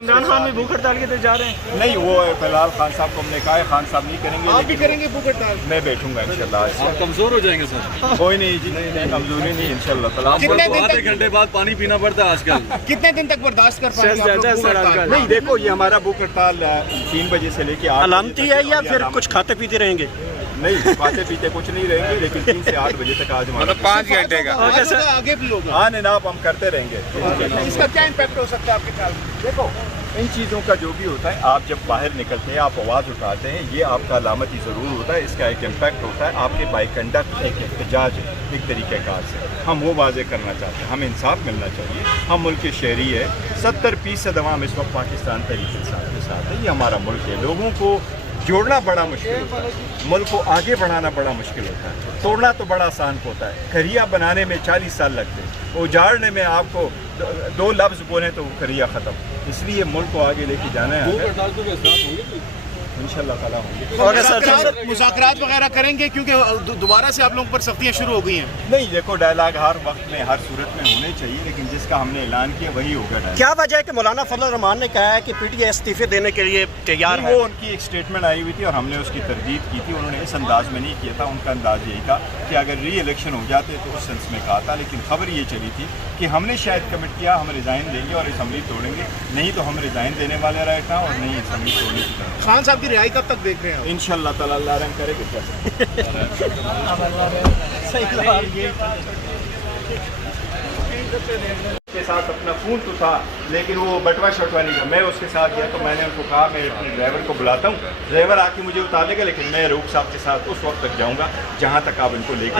इमरान खान भी भूख हड़ताल के लिए जा रहे हैं? नहीं, वो फिलहाल खान साहब को हमने कहा है, खान साहब नहीं करेंगे। आप भी करेंगे भूख हड़ताल? मैं बैठूंगा इंशाल्लाह। आप कमजोर हो जाएंगे सर? कोई नहीं जी, नहीं कमजोरी नहीं इंशाल्लाह ताला। कितने दिन आधे तक घंटे बाद पानी पीना पड़ता है आजकल। कितने दिन तक बर्दाश्त कर पाएंगे आप लोग भूख हड़ताल? नहीं देखो, ये हमारा भूख हड़ताल 3 बजे से लेके 8 अलामती है या फिर कुछ खाते पीते रहेंगे? नहीं, खाते पीते कुछ नहीं रहेंगे, लेकिन 3 से 8 बजे तक आज हमारा 5 घंटे का। आगे से आगे भी लोग हाँ जनाब, हम करते रहेंगे। इसका क्या इम्पैक्ट हो सकता है आपके ख्याल में? देखो, इन चीज़ों का जो भी होता है, आप जब बाहर निकलते हैं, आप आवाज़ उठाते हैं, ये आपका अलामती ज़रूर होता है। इसका एक इम्पैक्ट होता है आपके बाई कंडक्ट, एक एहतजाज है एक तरीक़ेकार से। हम वो वाज़े करना चाहते हैं, हमें इंसाफ मिलना चाहिए। हम मुल्क के शहरी है, 70% अवाम इस वक्त पाकिस्तान तहरीक इंसाफ के साथ है। ये हमारा मुल्क है। लोगों को जोड़ना बड़ा मुश्किल होता है, मुल्क को आगे बढ़ाना बड़ा मुश्किल होता है। तोड़ना तो बड़ा आसान होता है। खरिया बनाने में 40 साल लगते हैं, उजाड़ने में आपको 2 लफ्ज़ बोले तो वो खरिया ख़त्म। इसलिए मुल्क को आगे लेके जाना है, इंशाल्लाह ताला होंगे। मुज़ाकरात वगैरह करेंगे क्योंकि दोबारा से आप लोगों पर सख्तियाँ शुरू हो गई हैं? नहीं देखो, डायलॉग हर वक्त में, हर सूरत में होने चाहिए, लेकिन जिसका हमने ऐलान किया वही होगा डायलॉग। क्या वजह है कि मौलाना फजल रहमान ने कहा है कि पीटीआई इस्तीफे देने के लिए तैयार है? वो उनकी एक स्टेटमेंट आई हुई थी और हमने उसकी तरदीद की थी। उन्होंने इस अंदाज में नहीं किया था। उनका अंदाज यही था कि अगर री इलेक्शन हो जाते तो उस सेंस में कहा था, लेकिन खबर ये चली थी कि हमने शायद कमिट किया हम रिज़ाइन देंगे और असम्बली तोड़ेंगे। नहीं तो हम रिज़ाइन देने वाले रहे था और नहीं असम्बली तोड़ने की तरफ। खान साहब की रिहाई कब तक देख रहे हैं? इंशाल्लाह ताला अल्लाह रहम करे के साथ अपना फ़ोन तो था, लेकिन वो बटवा शटवा नहीं था। मैं उसके साथ गया तो मैंने उनको कहा मैं अपने ड्राइवर को बुलाता हूँ, ड्राइवर आके मुझे उतारेगा, लेकिन मैं रूप साहब के साथ उस वक्त तक जाऊँगा जहाँ तक आप इनको लेके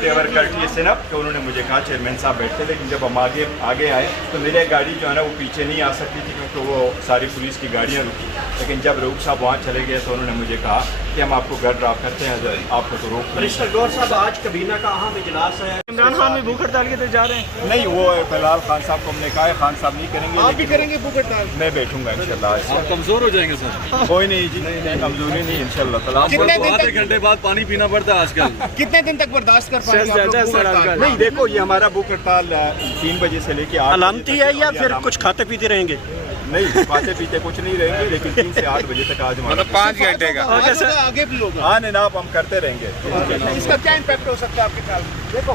देवर करती है सिनप कि उन्होंने मुझे कहा चेयरमैन साहब बैठते, लेकिन जब हम आगे आए तो मेरी गाड़ी जो है ना वो पीछे नहीं आ सकती थी क्योंकि वो सारी पुलिस की गाड़ियाँ रुकी। लेकिन जब रूप साहब वहाँ चले गए तो उन्होंने मुझे कहा कि हम आपको घर ड्रॉप करते हैं, आपको तो रोक। मिनिस्टर गौर साहब, आज कबीना का अहम इजलास है, इमरान खान भी भूख हड़ताल के लिए जा रहे हैं? नहीं, वो फिलहाल खान साहब को हमने कहा है, खान साहब नहीं करेंगे। आप भी करेंगे भूख हड़ताल? मैं बैठूंगा इंशाल्लाह। आप कमजोर हो जाएंगे सर? कोई नहीं जी, नहीं कमजोरी नहीं इंशाल्लाह ताला। कितने दिन आधे तक घंटे बाद पानी पीना पड़ता है आजकल। कितने दिन तक बर्दाश्त कर पाएंगे आप लोग भूख हड़ताल? नहीं देखो, ये हमारा भूख हड़ताल 3 बजे से लेके 8 अलामती है या फिर कुछ खाते पीते रहेंगे? नहीं, खाते पीते कुछ नहीं रहेंगे, लेकिन 3 से 8 बजे तक आज हमारा 5 घंटे का। आगे से आगे भी लोग हाँ जनाब, हम करते रहेंगे। इसका क्या इम्पैक्ट हो सकता है आपके ख्याल में? देखो,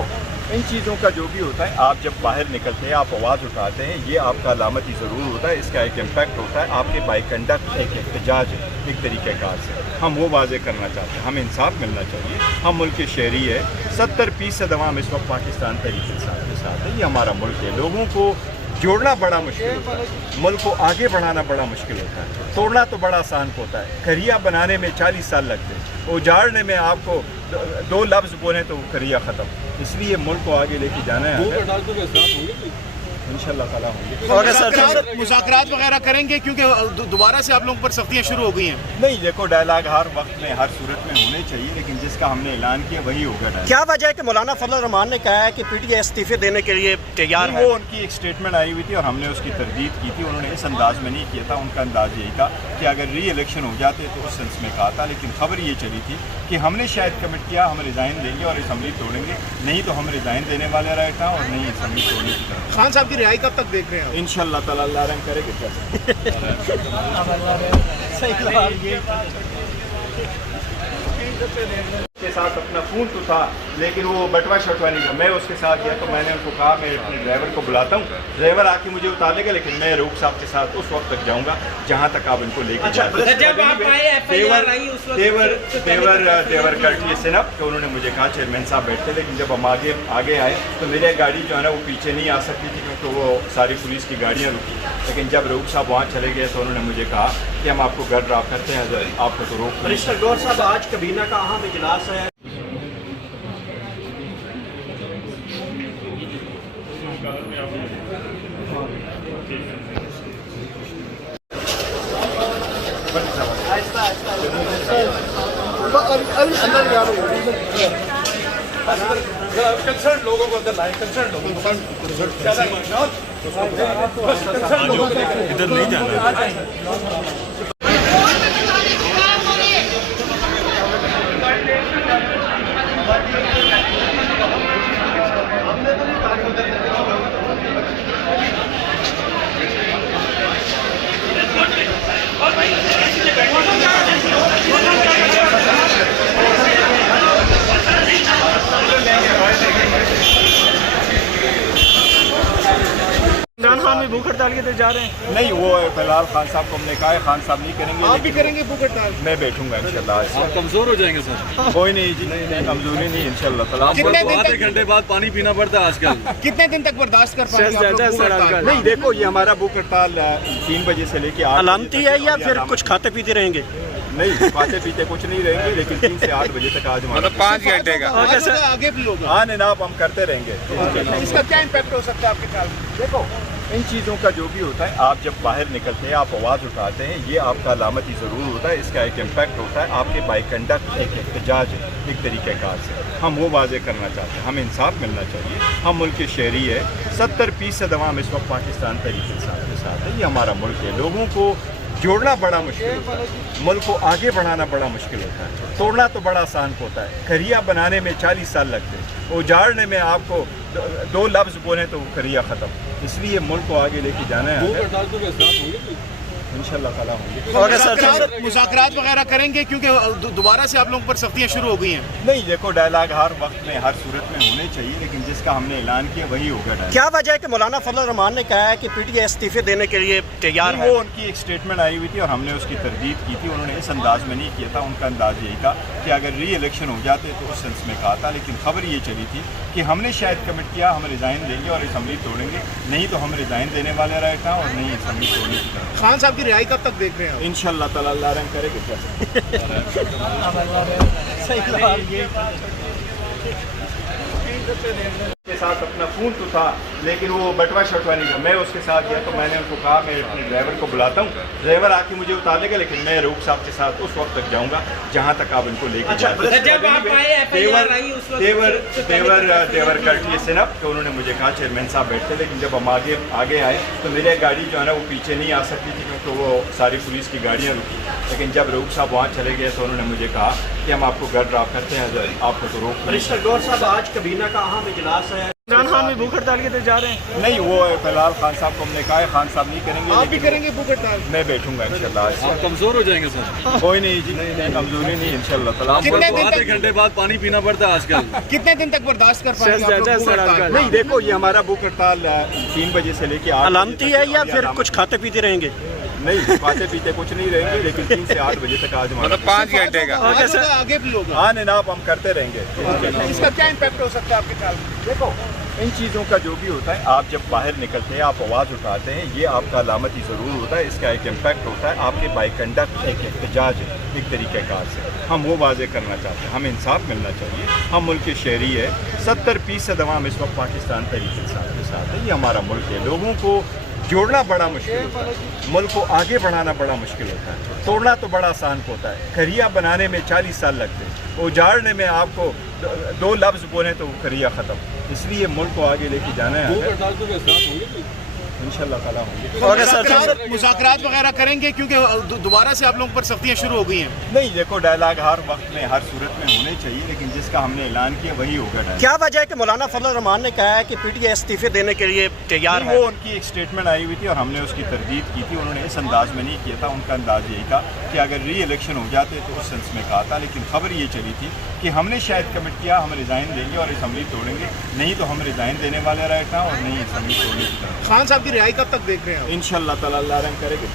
इन चीज़ों का जो भी होता है, आप जब बाहर निकलते हैं, आप आवाज़ उठाते हैं, ये आपका अलामती ज़रूर होता है। इसका एक इम्पैक्ट होता है आपके बाई कंडक्ट, एक एहतजाज है एक तरीक़ेकार से। हम वो वाज़े करना चाहते हैं, हमें इंसाफ मिलना चाहिए। हम मुल्क के शहरी है, 70% अवाम इस वक्त पाकिस्तान तहरीक इंसाफ के साथ है। ये हमारा मुल्क है। लोगों को जोड़ना बड़ा मुश्किल होता है, मुल्क को आगे बढ़ाना बड़ा मुश्किल होता है। तोड़ना तो बड़ा आसान होता है। खरिया बनाने में 40 साल लगते हैं, उजाड़ने में आपको 2 लफ्ज़ बोले तो वो खरिया ख़त्म। इसलिए मुल्क को आगे लेके जाना है, इंशाल्लाह ताला होंगे। मुज़ाकरात वगैरह करेंगे क्योंकि दोबारा से आप लोगों पर सख्तियाँ शुरू हो गई हैं? नहीं देखो, डायलॉग हर वक्त में, हर सूरत में होने चाहिए, लेकिन जिसका हमने ऐलान किया वही होगा डायलॉग। क्या वजह है कि मौलाना फजल रहमान ने कहा है कि पीटीआई इस्तीफे देने के लिए तैयार है? वो उनकी एक स्टेटमेंट आई हुई थी और हमने उसकी तरदीद की थी। उन्होंने इस अंदाज में नहीं किया था। उनका अंदाज यही था कि अगर री इलेक्शन हो जाते तो उस सेंस में कहा था, लेकिन खबर ये चली थी कि हमने शायद कमिट किया हम रिज़ाइन देंगे और असम्बली तोड़ेंगे। नहीं तो हम रिज़ाइन देने वाले रहे था और नहीं असम्बली तोड़ने की तरफ। खान साहब की रिहाई कब तक देख रहे हैं? इंशाल्लाह ताला अल्लाह रहम करे के साथ अपना फ़ोन तो था, लेकिन वो बटवा शटवा नहीं था। मैं उसके साथ गया तो मैंने उनको कहा मैं अपने ड्राइवर को बुलाता हूँ, ड्राइवर आके मुझे उतारेगा, लेकिन मैं रूप साहब के साथ उस वक्त तक जाऊँगा जहाँ तक आप इनको लेके देवर करती है सिनप कि उन्होंने मुझे कहा चेयरमैन साहब बैठते, लेकिन जब हम आगे आए तो मेरी गाड़ी जो है ना वो पीछे नहीं आ सकती थी क्योंकि वो सारी पुलिस की गाड़ियाँ रुकी। लेकिन जब रूप साहब वहाँ चले गए तो उन्होंने मुझे कहा कि हम आपको घर ड्रॉप करते हैं, आपको तो रोक। मिनिस्टर गौर साहब, आज कबीना का अहम इजलास है, कंसर्न लोगों को अंदर लाए, कंसर्न लोगों को इधर नहीं जाना। इमरान खान भी भूख हड़ताल के लिए जा रहे हैं। नहीं, वो फिलहाल खान साहब को हमने कहा है, खान साहब नहीं करेंगे। आप भी लेकिन करेंगे भूख हड़ताल? मैं बैठूंगा इंशाल्लाह। आप कमजोर हो जाएंगे सर। कोई नहीं जी, कमजोरी नहीं इंशाल्लाह ताला। कितने दिन आधे तक घंटे बाद पानी पीना पड़ता है आजकल। कितने दिन तक बर्दाश्त कर पाएंगे आप लोग भूख हड़ताल? नहीं, देखो ये हमारा भूख हड़ताल 3 बजे से लेके 8 अलामती है या फिर कुछ खाते पीते रहेंगे? नहीं, खाते पीते कुछ नहीं रहेंगे, लेकिन 3 से 8 बजे तक आज हमारा 5 घंटे का आगे भी होगा। हाँ जनाब, हम करते रहेंगे। इसका क्या इम्पैक्ट हो सकता है आपके ख्याल में? देखो, इन चीज़ों का जो भी होता है, आप जब बाहर निकलते हैं, आप आवाज़ उठाते हैं, ये आपका अलामती ज़रूर होता है। इसका एक इम्पैक्ट होता है आपके बाई कंडक्ट, एक एहतजाज है, एक तरीक़ेकार से। हम वो वाज़े करना चाहते हैं, हमें इंसाफ मिलना चाहिए। हम मुल्क के शहरी है, 70% अवाम इस वक्त पाकिस्तान तहरीक इंसाफ के साथ है। ये हमारा मुल्क है। लोगों को जोड़ना बड़ा मुश्किल होता है, मुल्क को आगे बढ़ाना बड़ा मुश्किल होता है। तोड़ना तो बड़ा आसान होता है। खरिया बनाने में 40 साल लगते हैं, उजाड़ने में आपको 2 लफ्ज़ बोले तो वो खरिया ख़त्म। इसलिए मुल्क को आगे लेके जाना है, इंशाल्लाह ताला होंगे। मुज़ाकरात वगैरह करेंगे क्योंकि दोबारा से आप लोगों पर सख्तियाँ शुरू हो गई हैं। नहीं, देखो डायलॉग हर वक्त में, हर सूरत में होने चाहिए, लेकिन जिसका हमने ऐलान किया वही होगा डायलॉग। क्या वजह है कि मौलाना फजल रहमान ने कहा है कि पीटीआई इस्तीफे देने के लिए तैयार है? वो उनकी एक स्टेटमेंट आई हुई थी और हमने उसकी तरदीद की थी। उन्होंने इस अंदाज में नहीं किया था। उनका अंदाज यही था कि अगर री इलेक्शन हो जाते तो उस सेंस में कहा था, लेकिन खबर ये चली थी कि हमने शायद कमिट किया हम रिज़ाइन देंगे और असम्बली तोड़ेंगे। नहीं तो हम रिज़ाइन देने वाले रहे था और नहीं असम्बली तोड़ने की तरफ। खान साहब की रिहाई कब तक देख रहे हैं? इंशाल्लाह ताला अल्लाह रहम करेगा। के साथ अपना फ़ोन तो था, लेकिन वो बटवा शटवा नहीं था। मैं उसके साथ गया तो मैंने उनको कहा मैं अपने ड्राइवर को बुलाता हूँ, ड्राइवर आके मुझे उतार लेगा, लेकिन मैं रूप साहब के साथ उस वक्त तक जाऊँगा जहाँ तक आप इनको लेके देवर कर्टली से ना तो उन्होंने मुझे कहा चेयरमैन साहब बैठते, लेकिन जब हम आगे आए तो मेरी गाड़ी जो है ना वो पीछे नहीं आ सकती थी क्योंकि वो सारी पुलिस की गाड़ियाँ रुकी। लेकिन जब रूप साहब वहाँ चले गए तो उन्होंने मुझे कहा कि हम आपको घर ड्रॉप करते हैं, आपको तो रोक। मिनिस्टर गौर साहब, आज कबीना का अहम इजलास है, इमरान खान भी भूख हड़ताल के लिए जा रहे हैं। नहीं, वो फिलहाल खान साहब को हमने कहा है, खान साहब नहीं करेंगे। आप भी लेकिन करेंगे भूख हड़ताल? मैं बैठूंगा इंशाल्लाह। आप कमजोर हो जाएंगे सर। कोई नहीं जी, कमजोरी नहीं इंशाल्लाह ताला। कितने दिन आधे तक घंटे बाद पानी पीना पड़ता है आजकल। कितने दिन तक बर्दाश्त कर पाएंगे आप लोग भूख हड़ताल? नहीं, देखो ये हमारा भूख हड़ताल 3 बजे से लेके 8 अलामती है या फिर कुछ खाते पीते रहेंगे? नहीं, खाते पीते कुछ नहीं रहेंगे, लेकिन 3 से 8 बजे तक आज हमारा 5 घंटे का आगे भी होगा। हाँ जनाब, हम करते रहेंगे। इसका क्या इम्पैक्ट हो सकता है आपके ख्याल में? देखो, इन चीज़ों का जो भी होता है, आप जब बाहर निकलते हैं, आप आवाज़ उठाते हैं, ये आपका अलामती ज़रूर होता है। इसका एक इम्पैक्ट होता है आपके बाई कंडक्ट, एक एहतजाज है, एक तरीक़ेकार से। हम वो वाज़े करना चाहते हैं, हमें इंसाफ मिलना चाहिए। हम मुल्क के शहरी है, 70% अवाम इस वक्त पाकिस्तान तहरीक इंसाफ के साथ है। ये हमारा मुल्क है। लोगों को जोड़ना बड़ा मुश्किल होता है, मुल्क को आगे बढ़ाना बड़ा मुश्किल होता है। तोड़ना तो बड़ा आसान होता है। खरिया बनाने में 40 साल लगते हैं, उजाड़ने में आपको 2 लफ्ज़ बोले तो वो खरिया ख़त्म। इसलिए मुल्क को आगे लेके जाना है, इंशाल्लाह ताला होंगे। मुज़ाकरात वगैरह करेंगे क्योंकि दोबारा से आप लोगों पर सख्तियाँ शुरू हो गई हैं। नहीं, देखो डायलॉग हर वक्त में, हर सूरत में होने चाहिए, लेकिन जिसका हमने ऐलान किया वही होगा डायलॉग। क्या वजह है कि मौलाना फजल रहमान ने कहा है कि पीटीआई इस्तीफे देने के लिए तैयार है? वो उनकी एक स्टेटमेंट आई हुई थी और हमने उसकी तरदीद की थी। उन्होंने इस अंदाज में नहीं किया था। उनका अंदाज यही था कि अगर री इलेक्शन हो जाते तो उस सेंस में कहा था, लेकिन खबर ये चली थी कि हमने शायद कमिट किया हम रिज़ाइन देंगे और असम्बली तोड़ेंगे। नहीं तो हम रिज़ाइन देने वाले रहे था और नहीं असम्बली तोड़ने की तरफ। खान साहब की रिहाई कब तक देख रहे हैं? इंशाल्लाह ताला अल्लाह रहम करेगा।